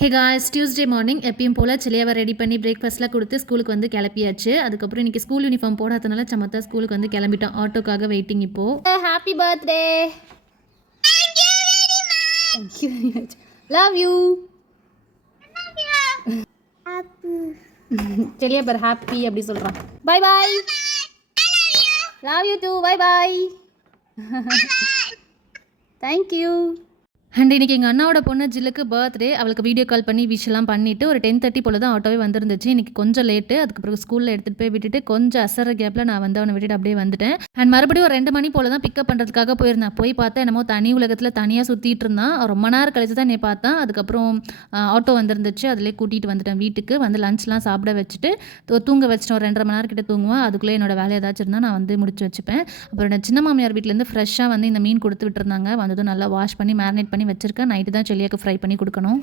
Hey guys, Tuesday morning எப்பயும் போல் செலியாவை ready பண்ணி பிரேக்ஃபாஸ்ட்லாம் கொடுத்து ஸ்கூலுக்கு வந்து கிளப்பியாச்சு. அதுக்கப்புறம் இன்றைக்கி ஸ்கூல் யூனிஃபார்ம் போடாதனால சமத்தா ஸ்கூலுக்கு வந்து கிளம்பிட்டோம். ஆட்டோக்காக வெயிட்டிங் இப்போது. Happy birthday. Love you. செலியா பர் ஹாப்பி அப்படி சொல்கிறான். Bye boy. Love you too. Bye boy. Thank you. And இன்றைக்கி எங்கள் அண்ணாவோட பொண்ணு ஜில்லுக்கு பர்த்டே. அவளுக்கு வீடியோ கால் பண்ணி விஷெல்லாம் பண்ணிவிட்டு ஒரு 10:30 போல் தான் ஆட்டோவே வந்துருந்துச்சு. இன்றைக்கி கொஞ்சம் லேட்டு. அதுக்கப்புறம் ஸ்கூலில் எடுத்துகிட்டு போய் விட்டுட்டு கொஞ்சம் அசர கேப்பில் நான் வந்து அவனை விட்டுட்டு அப்படியே வந்துட்டேன். அண்ட் மறுபடியும் ஒரு 2 மணி போல் தான் பிக்கப் பண்ணுறதுக்காக போயிருந்தேன். போய் பார்த்தா என்னமோ தனி உலகத்தில் தனியாக சுற்றிட்டு இருந்தான். ரொம்ப நேரம் கழிச்சு தான் என்னை பார்த்தான். அதுக்கப்புறம் ஆட்டோ வந்துருந்துச்சு. அதிலே கூட்டிகிட்டு வந்துட்டேன் வீட்டுக்கு. வந்து லஞ்ச்லாம் சாப்பிட வச்சுட்டு தூங்க வச்சுட்டேன். ஒரு 2:30 மணி நேரம் கிட்ட தூங்குவேன். அதுக்குள்ளே என்னோட வேலை ஏதாச்சும் இருந்தால் நான் வந்து முடிச்சு வச்சுப்பேன். அப்புறம் என்னோட சின்ன மாமியார் வீட்டிலேருந்து ஃப்ரெஷ்ஷாக வந்து இந்த மீன் கொடுத்து விட்டுருந்தாங்க. வந்ததும் நல்லா வாஷ் பண்ணி மேரினேட் பண்ணி வச்சுருக்கேன். நைட்டு தான் செல்லியாக்கு ஃப்ரை பண்ணி கொடுக்கணும்.